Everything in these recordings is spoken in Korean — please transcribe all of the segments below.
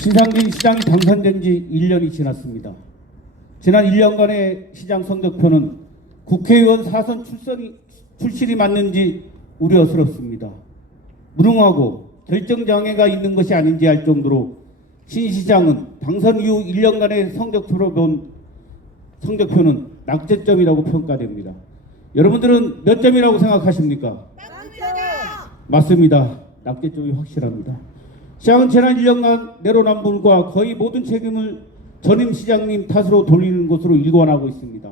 신상진 시장이 당선된 지 1년이 지났습니다. 지난 1년간의 시장 성적표는 국회의원 사선 출선이, 출신이 맞는지 우려스럽습니다. 무능하고 결정장애가 있는 것이 아닌지 할 정도로 신 시장은 당선 이후 1년간의 성적표로 본 성적표는 낙제점이라고 평가됩니다. 여러분들은 몇 점이라고 생각하십니까? 맞습니다. 낙제점이 확실합니다. 시장은 지난 1년간 내로남불과 거의 모든 책임을 전임 시장님 탓으로 돌리는 것으로 일관하고 있습니다.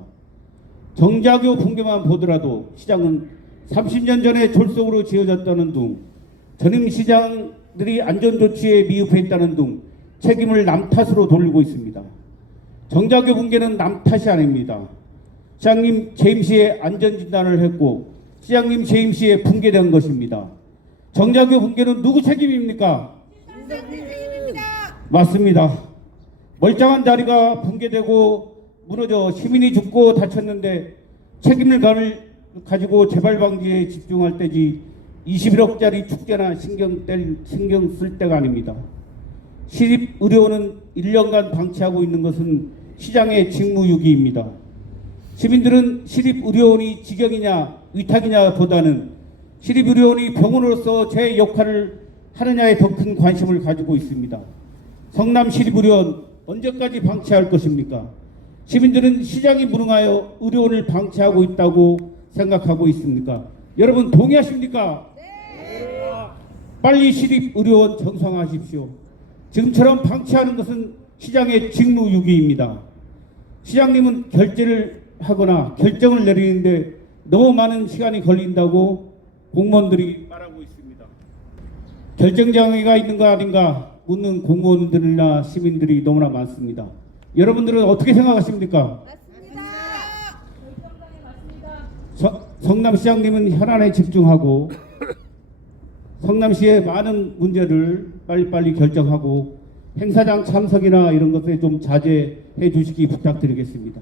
정자교 붕괴만 보더라도 시장은 30년 전에 졸속으로 지어졌다는 둥, 전임 시장들이 안전조치에 미흡했다는 둥 책임을 남 탓으로 돌리고 있습니다. 정자교 붕괴는 남 탓이 아닙니다. 시장님 재임 시에 안전진단을 했고 시장님 재임 시에 붕괴된 것입니다. 정자교 붕괴는 누구 책임입니까? 맞습니다. 멀쩡한 자리가 붕괴되고 무너져 시민이 죽고 다쳤는데 책임을 가지고 재발 방지에 집중할 때지 21억짜리 축제나 신경 뗄 신경 쓸 때가 아닙니다. 시립 의료원은 1년간 방치하고 있는 것은 시장의 직무유기입니다. 시민들은 시립 의료원이 직영이냐 위탁이냐 보다는 시립 의료원이 병원으로서 제 역할을 하느냐에 더 큰 관심을 가지고 있습니다. 성남 시립 의료원 언제까지 방치할 것입니까? 시민들은 시장이 무능하여 의료원을 방치하고 있다고 생각하고 있습니까? 여러분 동의하십니까? 빨리 시립 의료원 정상화하십시오. 지금처럼 방치하는 것은 시장의 직무유기입니다. 시장님은 결제를 하거나 결정을 내리는데 너무 많은 시간이 걸린다고 공무원들이. 결정장애가 있는가 아닌가 묻는 공무원들이나 시민들이 너무나 많습니다. 여러분들은 어떻게 생각하십니까? 서- 성남시장님은 현안에 집중하고 성남시의 많은 문제를 빨리빨리 결정하고 행사장 참석이나 이런 것에 좀 자제해 주시기 부탁드리겠습니다.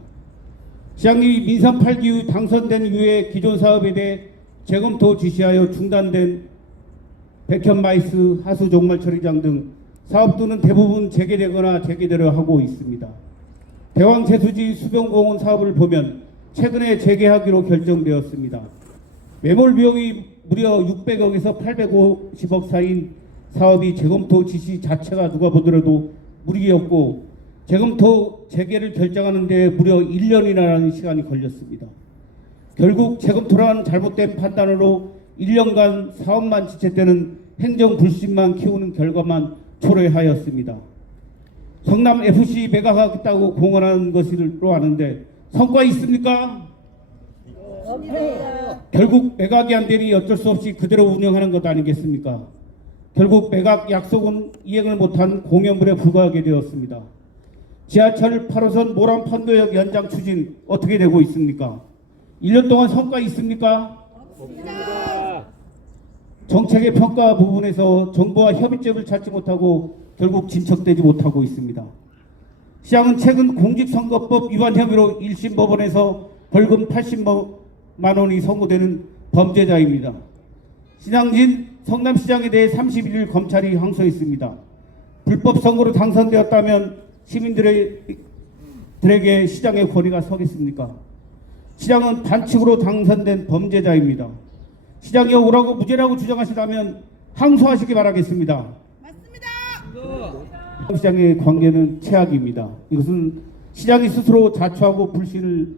시장님이 민선 8기 후 당선된 이후에 기존 사업에 대해 재검토 지시하여 중단된 백현마이스 하수 종말 처리장 등 사업들은 대부분 재개되거나 재개되려 하고 있습니다. 대왕제수지 수변공원 사업을 보면 최근에 재개하기로 결정되었습니다. 매몰 비용이 무려 600억에서 850억 사이인 사업이 재검토 지시 자체가 누가 보더라도 무리였고 재검토 재개를 결정하는 데 무려 1년이라는 시간이 걸렸습니다. 결국 재검토란 잘못된 판단으로 1년간 사업만 지체되는 행정 불신만 키우는 결과만 초래하였습니다. 성남 FC 매각하겠다고 공언한 것으로 아는데 성과 있습니까? 결국 매각이 안 되니 어쩔 수 없이 그대로 운영하는 것 아니겠습니까? 결국 매각 약속은 이행을 못한 공연불에 불과하게 되었습니다. 지하철 8호선 모란 판도역 연장 추진 어떻게 되고 있습니까? 1년 동안 성과 있습니까? 정책의 평가 부분에서 정부와 협의점을 찾지 못하고 결국 진척되지 못하고 있습니다. 시장은 최근 공직선거법 위반 혐의로 1심 법원에서 벌금 80만 원이 선고되는 범죄자입니다. 신양진 성남시장에 대해 31일 검찰이 항소했습니다. 불법 선거로 당선되었다면 시민들에게 시장의 권위가 서겠습니까? 시장은 반칙으로 당선된 범죄자입니다. 시장이 오라고 무죄라고 주장하시다면 항소하시기 바라겠습니다. 시장의 관계는 최악입니다. 이것은 시장이 스스로 자초하고 불신을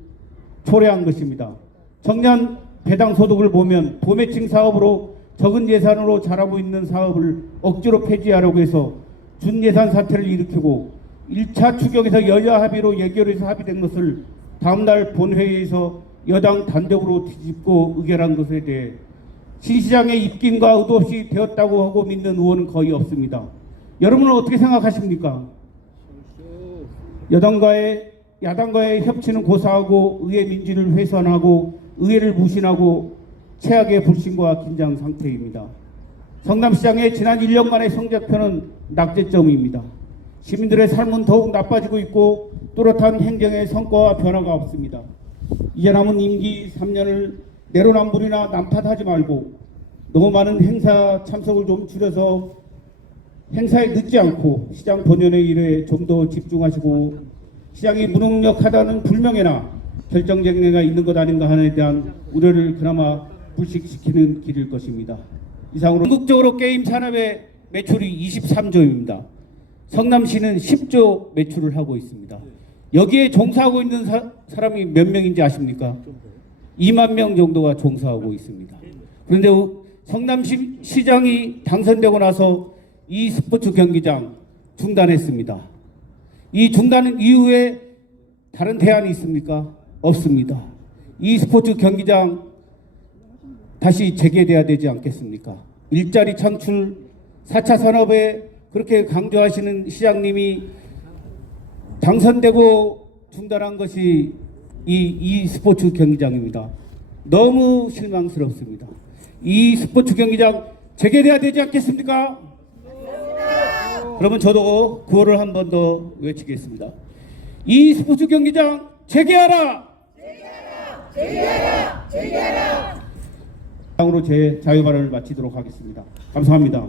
초래한 것입니다. 청년 배당 소득을 보면 도매칭 사업으로 적은 예산으로 잘하고 있는 사업을 억지로 폐지하려고 해서 준예산 사태를 일으키고 1차 추경에서 여야 합의로 예결해서 합의된 것을 다음날 본회의에서 여당 단독으로 뒤집고 의결한 것에 대해 신 시장의 입김과 의도 없이 되었다고 하고 믿는 의원은 거의 없습니다. 여러분은 어떻게 생각하십니까? 여당과의 야당과의 협치는 고사하고 의회 민주를 훼손하고 의회를 무신하고 최악의 불신과 긴장 상태입니다. 성남시장의 지난 1년간의 성적표는 낙제점입니다. 시민들의 삶은 더욱 나빠지고 있고 또렷한 행정의 성과와 변화가 없습니다. 이제 남은 임기 3년을 내로남불이나 남탓하지 말고 너무 많은 행사 참석을 좀 줄여서 행사에 늦지 않고 시장 본연의 일에 좀 더 집중하시고 시장이 무능력하다는 불명예나 결정쟁례가 있는 것 아닌가 하는에 대한 우려를 그나마 불식시키는 길일 것입니다. 이상으로 전국적으로 게임 산업의 매출이 23조입니다. 성남시는 10조 매출을 하고 있습니다. 여기에 종사하고 있는 사, 사람이 몇 명인지 아십니까? 2만 명 정도가 종사하고 있습니다. 그런데 우- 성남시 시장이 당선되고 나서 이 스포츠 경기장 중단했습니다. 이 중단 이후에 다른 대안이 있습니까? 없습니다. 이 스포츠 경기장 다시 재개돼야 되지 않겠습니까? 일자리 창출, 4차 산업에 그렇게 강조하시는 시장님이 당선되고 중단한 것이 이, 이 스포츠 경기장입니다. 너무 실망스럽습니다. 이 스포츠 경기장 재개돼야 되지 않겠습니까? 그러면 저도 구호를 한 번 더 외치겠습니다. 이 스포츠 경기장 재개하라! 재개하라! 재개하라! 재개하라! 으로 제 자유 발언을 마치도록 하겠습니다. 감사합니다.